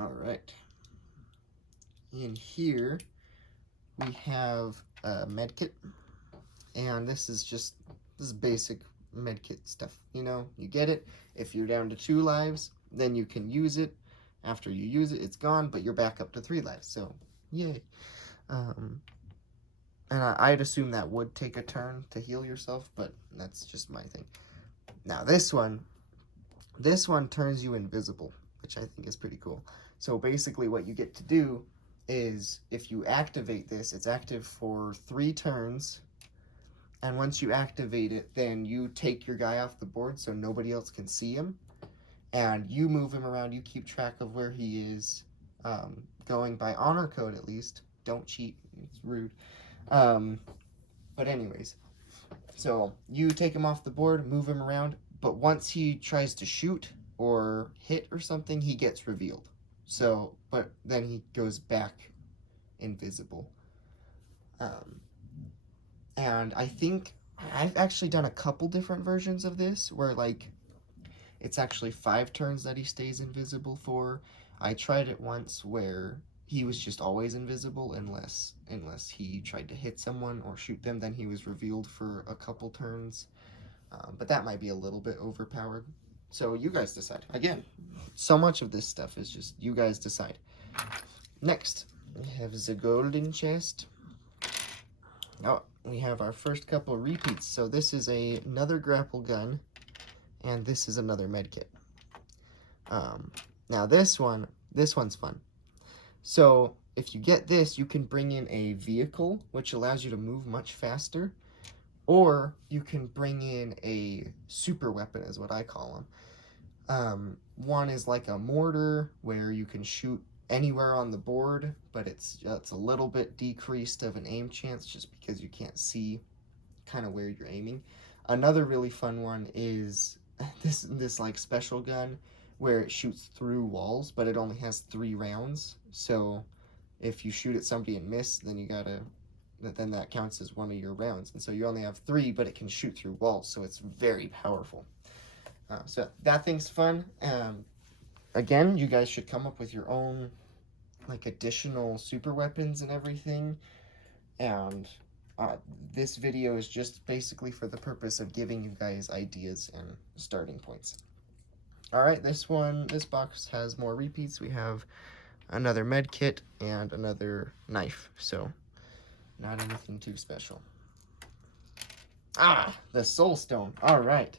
All right. In here, we have a medkit, and this is basic medkit stuff. You know, you get it. If you're down to 2 lives, then you can use it. After you use it, it's gone, but you're back up to 3 lives. So, yay. And I'd assume that would take a turn to heal yourself, but that's just my thing. Now this one turns you invisible, which I think is pretty cool. So basically what you get to do is, if you activate this, it's active for 3 turns, and once you activate it, then you take your guy off the board so nobody else can see him, and you move him around, you keep track of where he is, going by honor code at least. Don't cheat, it's rude. But anyways, so you take him off the board, move him around, but once he tries to shoot or hit or something, he gets revealed. So, but then he goes back invisible. And I think I've actually done a couple different versions of this where, like, it's actually 5 turns that he stays invisible for. I tried it once where he was just always invisible unless he tried to hit someone or shoot them, then he was revealed for a couple turns. But that might be a little bit overpowered. So you guys decide. Again, so much of this stuff is just you guys decide. Next, we have the golden chest. Oh, we have our first couple repeats. So this is another grapple gun, and this is another medkit. Now this one's fun. So if you get this, you can bring in a vehicle, which allows you to move much faster, or you can bring in a super weapon, is what I call them. One is like a mortar, where you can shoot anywhere on the board, but it's a little bit decreased of an aim chance just because you can't see kind of where you're aiming. Another really fun one is this like special gun where it shoots through walls, but it only has 3 rounds. So if you shoot at somebody and miss, then then that counts as one of your rounds. And so you only have 3, but it can shoot through walls, so it's very powerful. So that thing's fun. Again, you guys should come up with your own like additional super weapons and everything. And this video is just basically for the purpose of giving you guys ideas and starting points. All right, this box has more repeats. We have another med kit and another knife, so not anything too special. Ah, the soul stone. All right.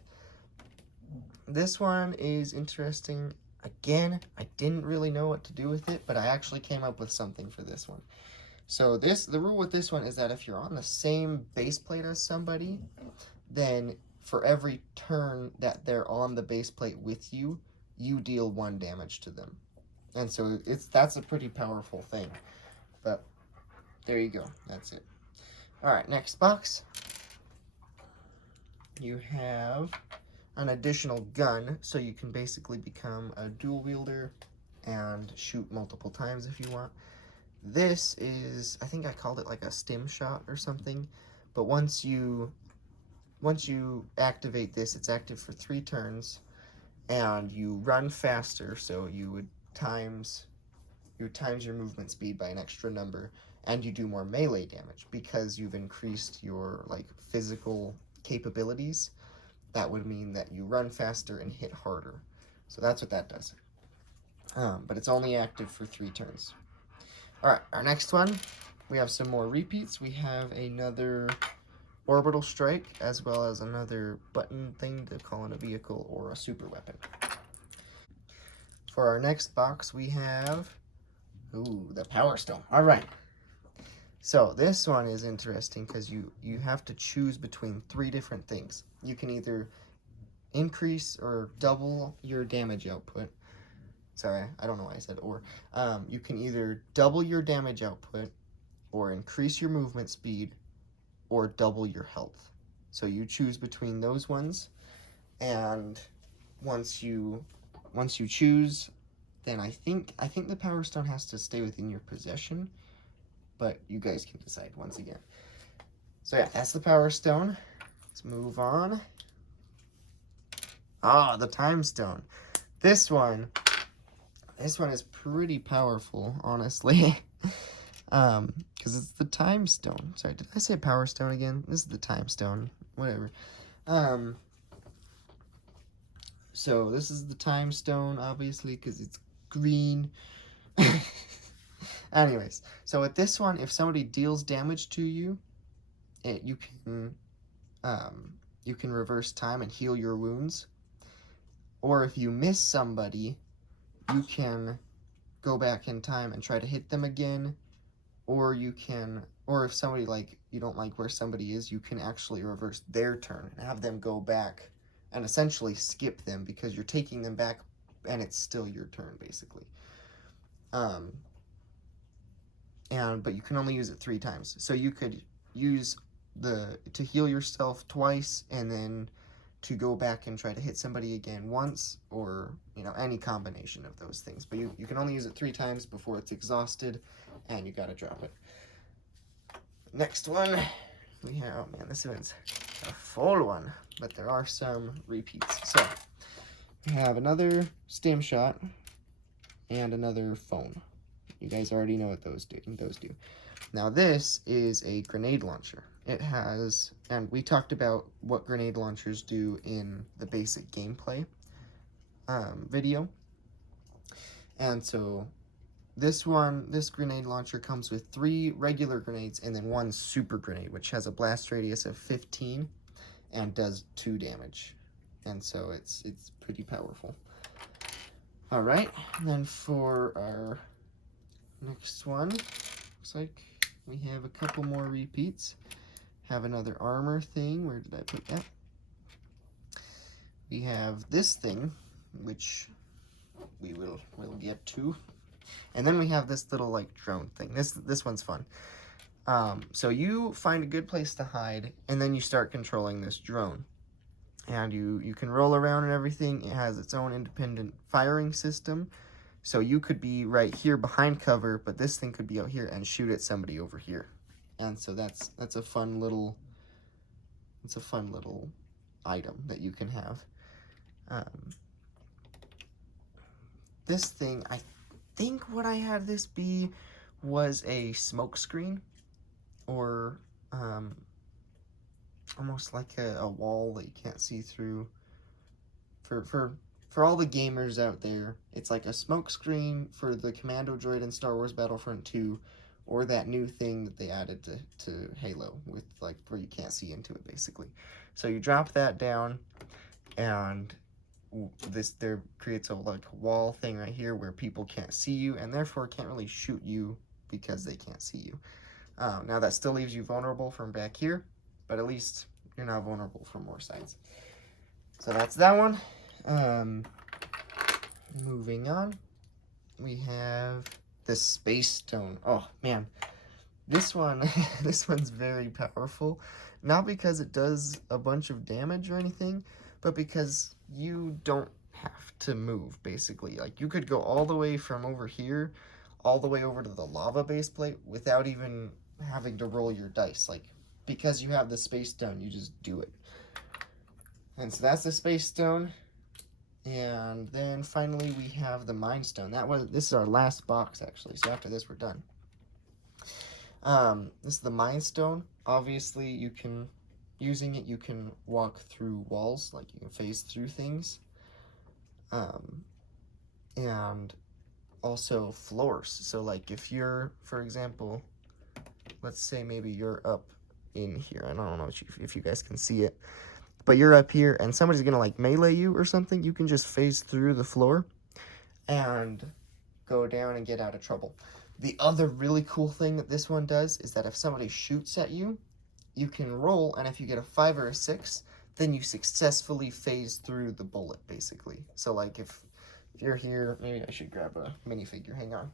This one is interesting. Again, I didn't really know what to do with it, but I actually came up with something for this one. So the rule with this one is that if you're on the same base plate as somebody, then for every turn that they're on the base plate with you, you deal 1 damage to them. And so that's a pretty powerful thing. But there you go. That's it. All right, next box. You have an additional gun, so you can basically become a dual wielder and shoot multiple times if you want. This is, I think I called it like a stim shot or something, but once you activate this, it's active for 3 turns, and you run faster, so you would times your movement speed by an extra number, and you do more melee damage because you've increased your like physical capabilities. That would mean that you run faster and hit harder. So that's what that does. But it's only active for 3 turns. All right, our next one, we have some more repeats. We have another orbital strike, as well as another button thing to call in a vehicle or a super weapon. For our next box, we have, the power stone. All right. So this one is interesting because you have to choose between 3 different things. You can either increase or double your damage output. Sorry, I don't know why I said or. You can either double your damage output, or increase your movement speed, or double your health. So you choose between those ones, and once you choose, then I think the power stone has to stay within your possession, but you guys can decide once again. So yeah, that's the power stone. Let's move on. The time stone. This one This one is pretty powerful, honestly. Because it's the time stone. Sorry, did I say power stone again? This is the time stone. Whatever. So this is the time stone, obviously, because it's green. Anyways, so with this one, if somebody deals damage to you, you can reverse time and heal your wounds. Or if you miss somebody, you can go back in time and try to hit them again. Or if somebody, like, you don't like where somebody is, you can actually reverse their turn and have them go back and essentially skip them because you're taking them back and it's still your turn, basically. But you can only use it 3 times. So you could use to heal yourself twice and then to go back and try to hit somebody again once, or, any combination of those things. But you can only use it 3 times before it's exhausted, and you gotta drop it. Next one, we have, oh man, this one's a full one, but there are some repeats. So, we have another stim shot and another phone. You guys already know what those do. Now this is a grenade launcher. It has, and we talked about what grenade launchers do in the basic gameplay video. And so this grenade launcher comes with 3 regular grenades and then 1 super grenade, which has a blast radius of 15 and does 2 damage. And so it's pretty powerful. All right, and then for our next one, looks like we have a couple more repeats. Have another armor thing. Where did I put that? We have this thing, which we will get to. And then we have this little, like, drone thing. This one's fun. So you find a good place to hide, and then you start controlling this drone. And you can roll around and everything. It has its own independent firing system. So you could be right here behind cover, but this thing could be out here and shoot at somebody over here. And so that's a fun little item that you can have. This thing, I think what I had this be was a smoke screen, or almost like a wall that you can't see through. For all the gamers out there, it's like a smoke screen for the Commando Droid in Star Wars Battlefront 2, or that new thing that they added to Halo, with, like, where you can't see into it, basically. So you drop that down, and there creates a, like, wall thing right here where people can't see you, and therefore can't really shoot you because they can't see you. Now that still leaves you vulnerable from back here, but at least you're not vulnerable from more sides. So that's that one. Moving on, we have the Space Stone. Oh man, this one's very powerful, not because it does a bunch of damage or anything, but because you don't have to move, basically. Like, you could go all the way from over here all the way over to the lava base plate without even having to roll your dice. Like, because you have the Space Stone, you just do it. And so that's the Space Stone. And then finally we have the Mind Stone. This is our last box, actually, so after this we're done. This is the Mind Stone. Obviously, using it, you can walk through walls, like you can phase through things. And also floors. So, like, if you're, for example, let's say maybe you're up in here. I don't know if you guys can see it. But you're up here, and somebody's going to, like, melee you or something, you can just phase through the floor and go down and get out of trouble. The other really cool thing that this one does is that if somebody shoots at you, you can roll, and if you get a 5 or a 6, then you successfully phase through the bullet, basically. So, like, if you're here, maybe I should grab a minifigure. Hang on.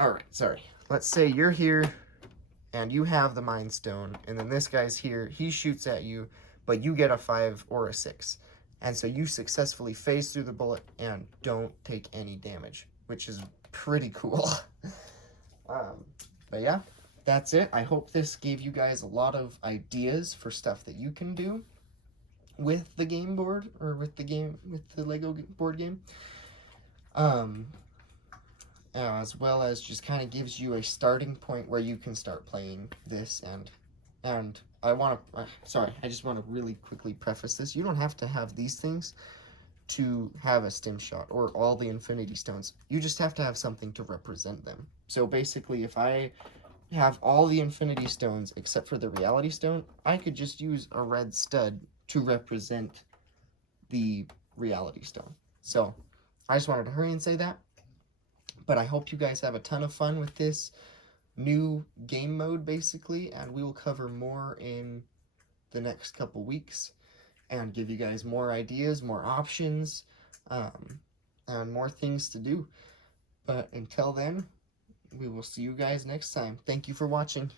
Alright, sorry. Let's say you're here, and you have the Mind Stone, and then this guy's here, he shoots at you, but you get a 5 or a 6. And so you successfully phase through the bullet and don't take any damage, which is pretty cool. But yeah, that's it. I hope this gave you guys a lot of ideas for stuff that you can do. with the game board, or with the Lego board game. As well as just kind of gives you a starting point where you can start playing this. And I want to sorry, I just want to really quickly preface this. You don't have to have these things to have a stim shot or all the Infinity Stones. You just have to have something to represent them. So basically, if I have all the Infinity Stones except for the Reality Stone, I could just use a red stud to represent the Reality Stone. So I just wanted to hurry and say that. But I hope you guys have a ton of fun with this new game mode, basically, and we will cover more in the next couple weeks and give you guys more ideas, more options, and more things to do. But until then, we will see you guys next time. Thank you for watching.